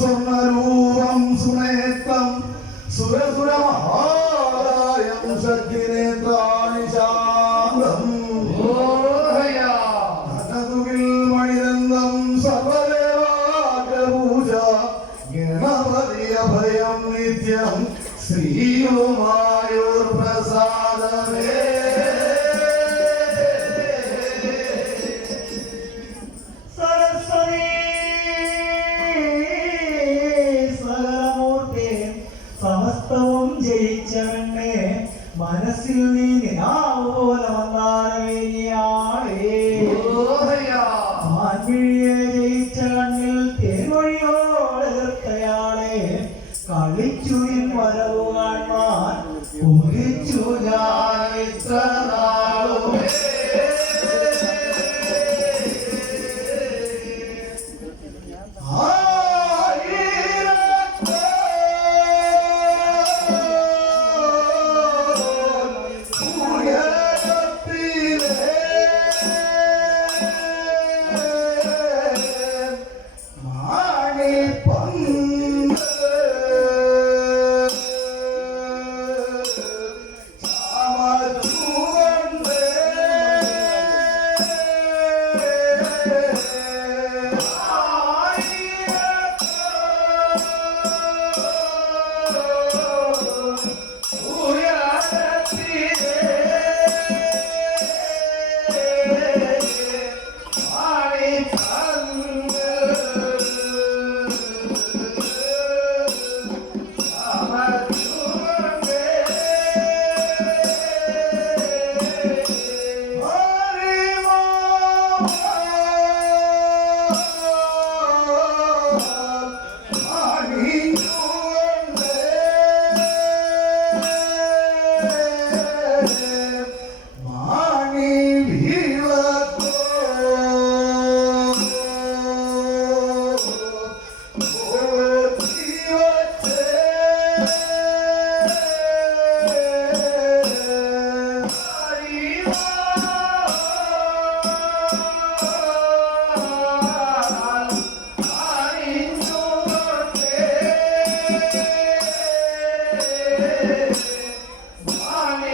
സ്വർണരൂപം സുനേത്രം സുരസുരമഹാരായം സജ്ജിനേത്രാണി ശാന്തം നഖതുകിൽ മണിരന്തം സർവദേവാഗ്രപൂജ ഗണപതി അഭയം നിത്യം ശ്രീയുമായൂർ പ്രസാദമേ Hallelujah. Oh!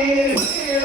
ೀರ